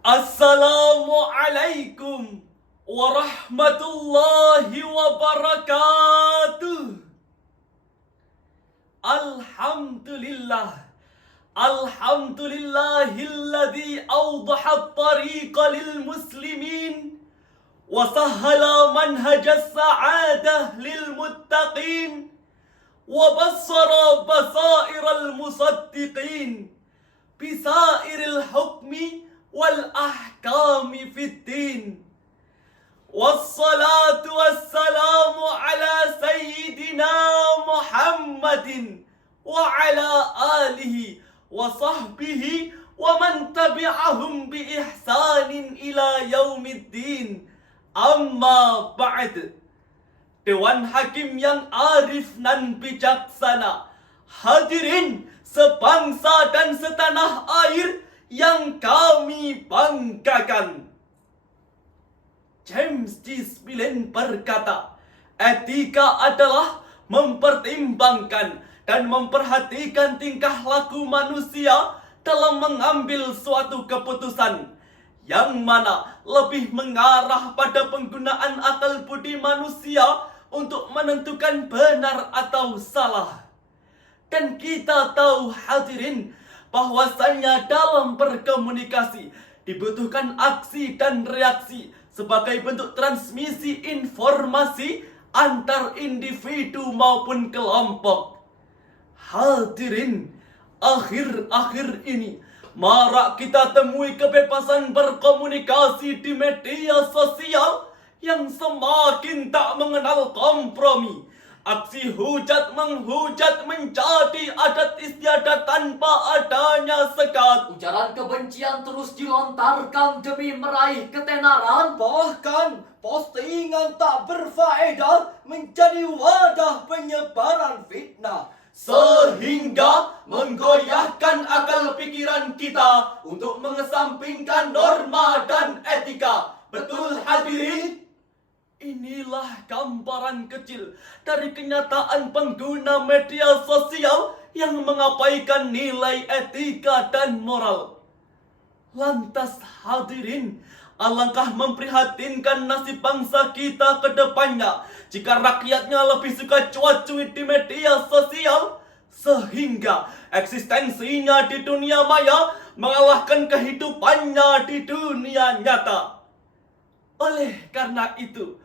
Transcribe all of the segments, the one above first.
Assalamualaikum warahmatullahi wabarakatuh. Alhamdulillah. Alhamdulillahilladzi awdaha at-tariqa lil muslimin wa sahhala manhajas sa'adah lil muttaqin wa bassara basairal musaddiqin bisairil hukmi wal ahkami fid din. Wassalatu wassalamu ala sayyidina Muhammadin wa ala alihi wa sahbihi wa man tabi'ahum bi ihsanin ila yaumiddin. Amma ba'd. Dewan Hakim yang arif nan bijaksana, hadirin sebangsa dan setanah air yang kami banggakan. James G. Spillane berkata, etika adalah mempertimbangkan dan memperhatikan tingkah laku manusia dalam mengambil suatu keputusan, yang mana lebih mengarah pada penggunaan akal budi manusia untuk menentukan benar atau salah. Dan kita tahu hadirin bahwasanya dalam berkomunikasi dibutuhkan aksi dan reaksi sebagai bentuk transmisi informasi antar individu maupun kelompok. Hadirin, akhir-akhir ini marak kita temui kebebasan berkomunikasi di media sosial yang semakin tak mengenal kompromi. Aksi hujat menghujat menjadi adat istiadat tanpa adanya sekat. Ujaran kebencian terus dilontarkan demi meraih ketenaran. Bahkan postingan tak berfaedah menjadi wadah penyebaran fitnah, sehingga menggoyahkan akal pikiran kita untuk mengesampingkan norma dan etika. Betul hadirin? Inilah gambaran kecil dari kenyataan pengguna media sosial yang mengabaikan nilai etika dan moral. Lantas hadirin, alangkah memprihatinkan nasib bangsa kita ke depannya jika rakyatnya lebih suka cuat-cuit di media sosial, sehingga eksistensinya di dunia maya mengalahkan kehidupannya di dunia nyata. Oleh karena itu,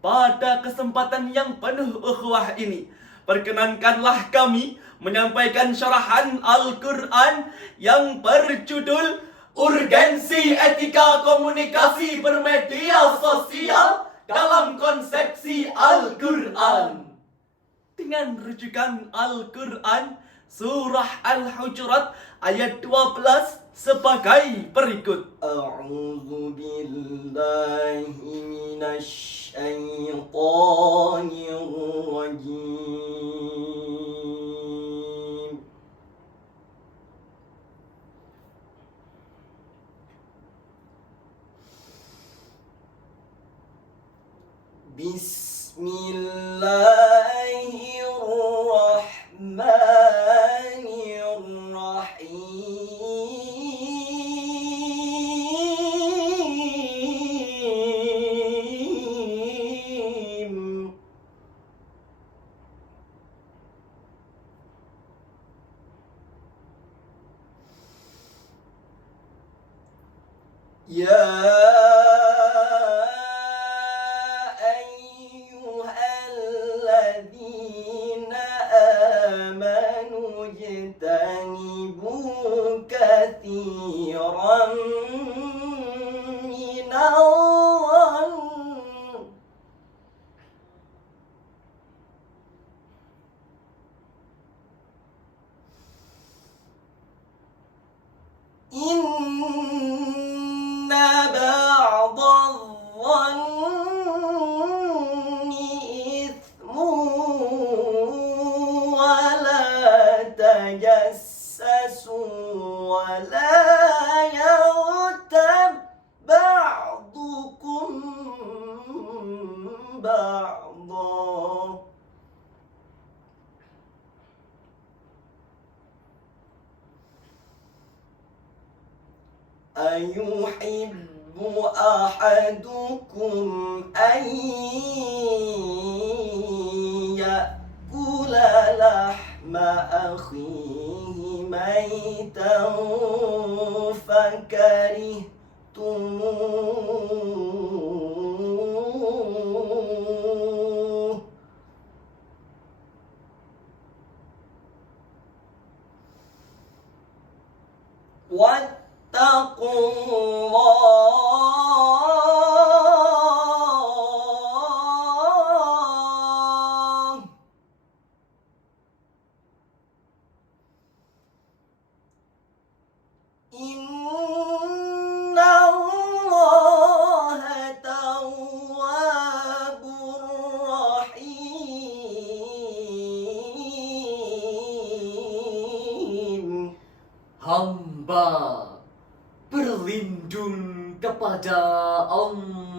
pada kesempatan yang penuh ukhuwah ini, perkenankanlah kami menyampaikan syarahan Al-Quran yang berjudul Urgensi Etika Komunikasi Bermedia Sosial dalam Konsepsi Al-Quran. Dengan rujukan Al-Quran, Surah Al-Hujurat ayat 12 sebagai berikut. A'udzu billahi minasy syaithanir rajim. Bismillahirrahmanirrahim. Ya ayyuhalladzina amanu ijtanibu katsiran minadh-dhann inna ba'dadh-dhanni ithmun wa la tajassasu wa la yaghtab ba'dukum ba'dha. أيحب أحدكم أن يأكل لحم أخيه ميتا فكرهتموه واتقوا الله إن الله تواب رحيم. Hamba berlindung kepada Allah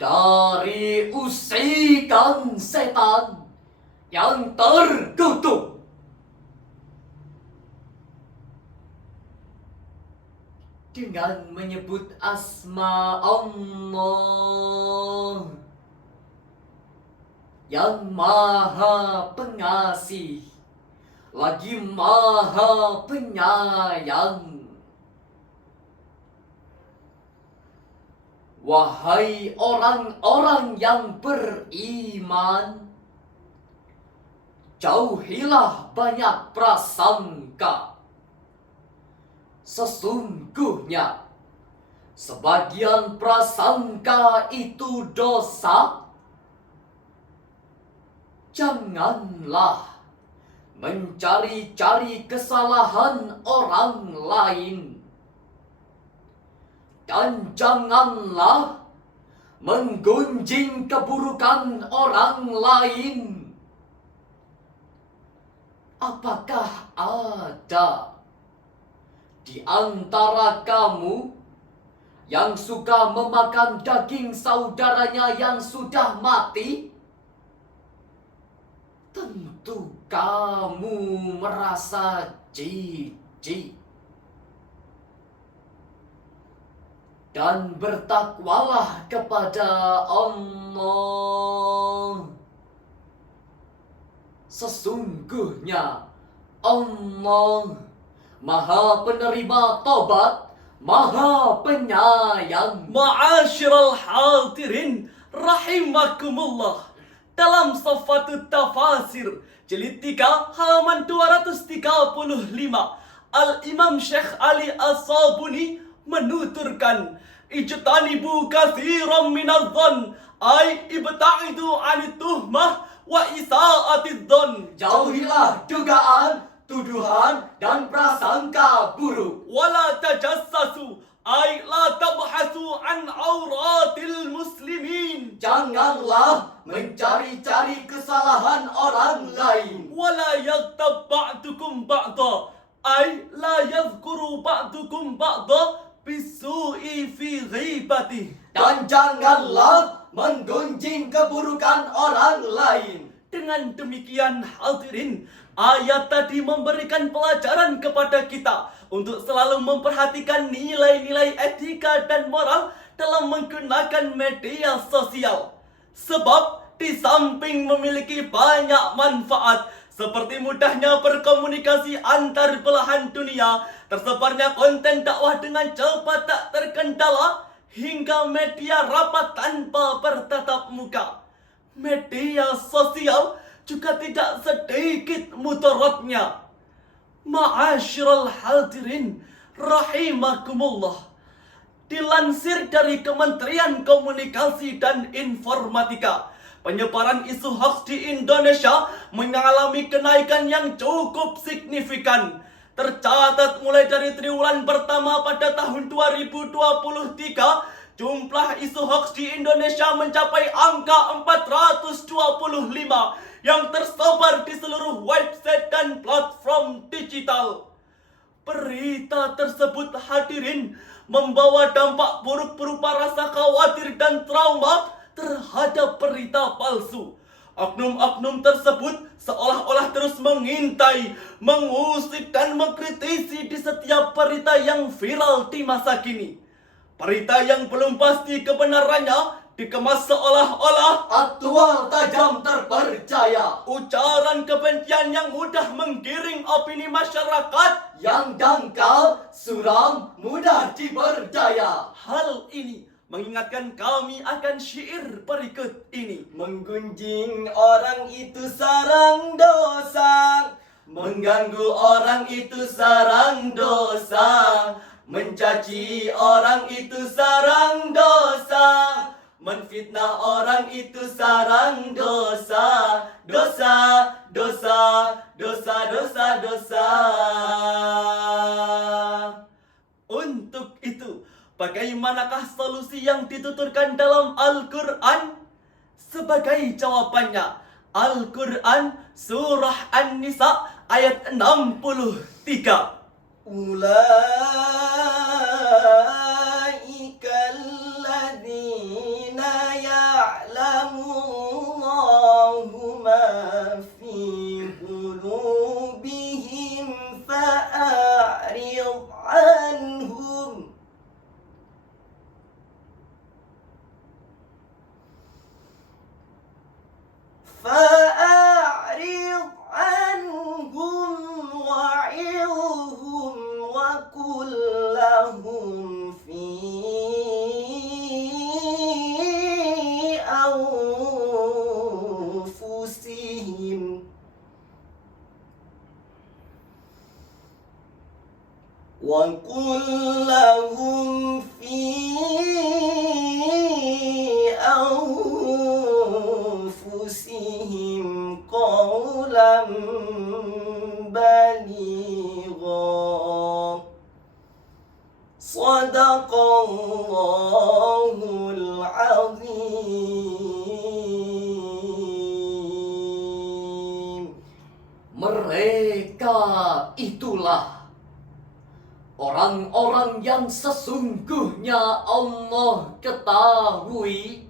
dari usikan setan yang terkutuk. Dengan menyebut asma Allah yang maha pengasih lagi maha penyayang. Wahai orang-orang yang beriman, jauhilah banyak prasangka. Sesungguhnya sebagian prasangka itu dosa. Janganlah mencari-cari kesalahan orang lain, dan janganlah menggunjing keburukan orang lain. Apakah ada di antara kamu yang suka memakan daging saudaranya yang sudah mati? Tentu kamu merasa jijik. Dan bertakwalah kepada Allah. Sesungguhnya Allah Maha penerima tobat, Maha penyayang. Ma'asyiral hadirin rahimakumullah. Dalam Safatul Tafasir jilid 3 halaman 235, Al-Imam Syekh Ali As-Sabuni menuturkan, ijtanibu katsiran minadh-dhann ay ibta'idu 'anit tuhmah wa isa'atidh dhann. Jauhilah dugaan, tuduhan, dan prasangka buruk. Wala tajassasu ay la tabhasu an auratil muslimin. Janganlah mencari-cari kesalahan orang lain. Wala yaghtab ba'dukum ba'da ay la yadhkuru ba'dukum ba'da bisu'i fi ghibati. Dan janganlah menggunjing keburukan orang lain. Dengan demikian hadirin, ayat tadi memberikan pelajaran kepada kita untuk selalu memperhatikan nilai-nilai etika dan moral dalam menggunakan media sosial. Sebab di samping memiliki banyak manfaat seperti mudahnya berkomunikasi antar belahan dunia, tersebarnya konten dakwah dengan cepat tak terkendala, hingga media rapat tanpa bertatap muka, media sosial juga tidak sedikit mudaratnya. Ma'asyiral hadirin rahimakumullah. Dilansir dari Kementerian Komunikasi dan Informatika, penyebaran isu hoax di Indonesia mengalami kenaikan yang cukup signifikan. Tercatat mulai dari triwulan pertama pada tahun 2023, jumlah isu hoax di Indonesia mencapai angka 425 yang tersebar di seluruh website dan platform digital. Berita tersebut hadirin membawa dampak buruk berupa rasa khawatir dan trauma terhadap berita palsu. Oknum-oknum tersebut seolah-olah terus mengintai, mengusik dan mengkritisi di setiap berita yang viral di masa kini. Berita yang belum pasti kebenarannya dikemas seolah-olah Aktual tajam terpercaya. ujaran kebencian yang mudah menggiring opini masyarakat. Yang dangkal, suram, mudah dipercaya. Hal ini mengingatkan kami akan syair berikut ini. Menggunjing orang itu sarang dosa, Mengganggu orang itu sarang dosa, mencaci orang itu sarang dosa, menfitnah orang itu sarang dosa, dosa, dosa, dosa, dosa, dosa. Untuk itu, bagaimanakah solusi yang dituturkan dalam Al-Quran? Sebagai jawabannya, Al-Quran Surah An-Nisa ayat 63. Ulaika alladzina ya'lamu Allahu ma fi qulubihim fa'arid anhum. فأعرض عنهم وعظهم وقل لهم في أنفسهم وقل لهم في أنفسهم قولا بليغا صدق الله العظيم. Mereka itulah orang-orang yang sesungguhnya Allah ketahui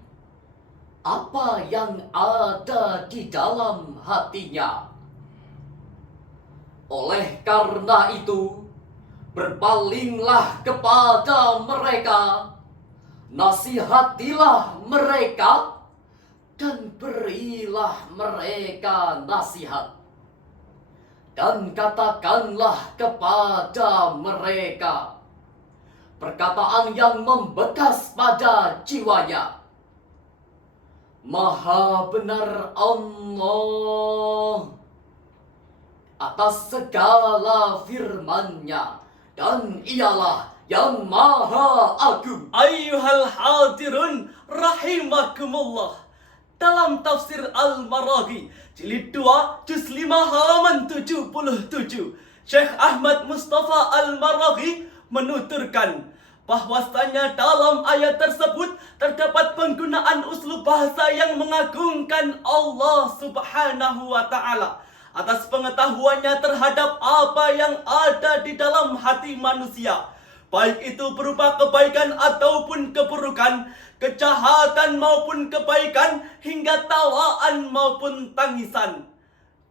apa yang ada di dalam hatinya. Oleh karena itu, berpalinglah kepada mereka, nasihatilah mereka, dan berilah mereka nasihat. Dan katakanlah kepada mereka perkataan yang membekas pada jiwanya. Maha benar Allah atas segala firman-Nya, dan ialah yang maha agung. Ayyuhal hadirun rahimakumullah. Dalam tafsir Al-Maraghi jilid 2 juz 5 halaman 77, Syekh Ahmad Mustafa Al-Maraghi menuturkan bahwasanya dalam ayat tersebut terdapat penggunaan uslub bahasa yang mengagungkan Allah Subhanahu wa taala atas pengetahuannya terhadap apa yang ada di dalam hati manusia, baik itu berupa kebaikan ataupun keburukan, kejahatan maupun kebaikan, hingga tawaan maupun tangisan.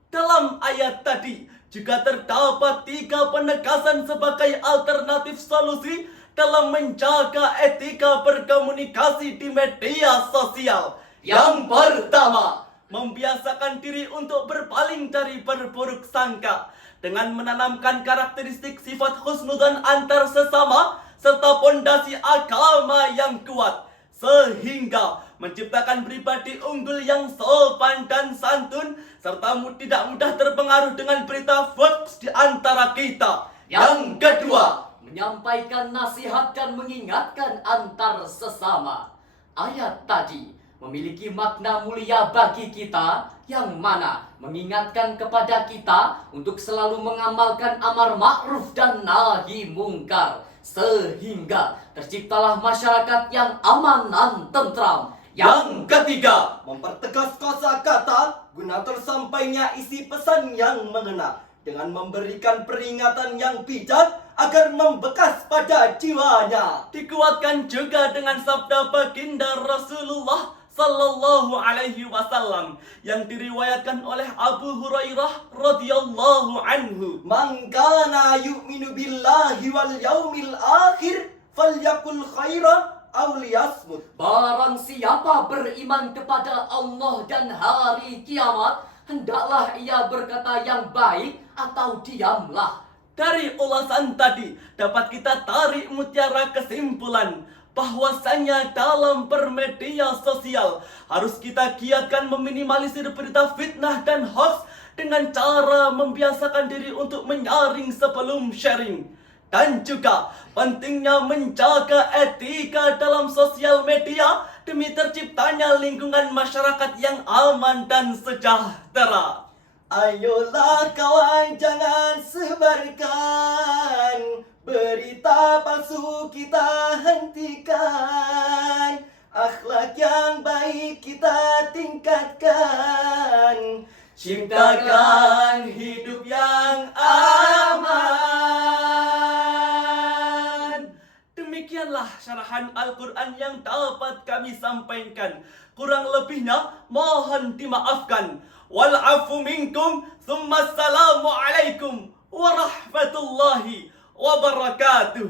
Dalam ayat tadi juga terdapat 3 penegasan sebagai alternatif solusi dalam menjaga etika berkomunikasi di media sosial. Yang pertama, membiasakan diri untuk berpaling dari berburuk sangka dengan menanamkan karakteristik sifat husnudzan antar sesama serta pondasi agama yang kuat, sehingga menciptakan pribadi unggul yang sopan dan santun serta tidak mudah terpengaruh dengan berita hoax di antara kita. Yang kedua, menyampaikan nasihat dan mengingatkan antar sesama. Ayat tadi memiliki makna mulia bagi kita, yang mana mengingatkan kepada kita untuk selalu mengamalkan amar ma'ruf dan nahi mungkar, sehingga terciptalah masyarakat yang aman dan tentram. yang ketiga, Mempertegas kosakata guna tersampainya isi pesan yang mengena dengan memberikan peringatan yang bijak agar membekas pada jiwanya. dikuatkan juga dengan sabda baginda Rasulullah Sallallahu Alaihi Wasallam yang diriwayatkan oleh Abu Hurairah radhiyallahu anhu. Man kana yu'minu billahi wal yaumil akhir falyakul khairan aw liyasmut. Barang siapa beriman kepada Allah dan hari kiamat, hendaklah ia berkata yang baik atau diamlah. Dari ulasan tadi dapat kita tarik mutiara kesimpulan bahwasanya dalam bermedia sosial harus kita giatkan meminimalisir berita fitnah dan hoax dengan cara membiasakan diri untuk menyaring sebelum sharing. Dan juga pentingnya menjaga etika dalam sosial media demi terciptanya lingkungan masyarakat yang aman dan sejahtera. Ayolah kawan, jangan sebarkan berita palsu, kita hentikan. Akhlak yang baik kita tingkatkan. Ciptakan hidup yang aman. Demikianlah syarahan Al-Quran yang dapat kami sampaikan. Kurang lebihnya mohon dimaafkan. Wal'afu minkum, thumma assalamu alaikum warahmatullahi wabarakatuh.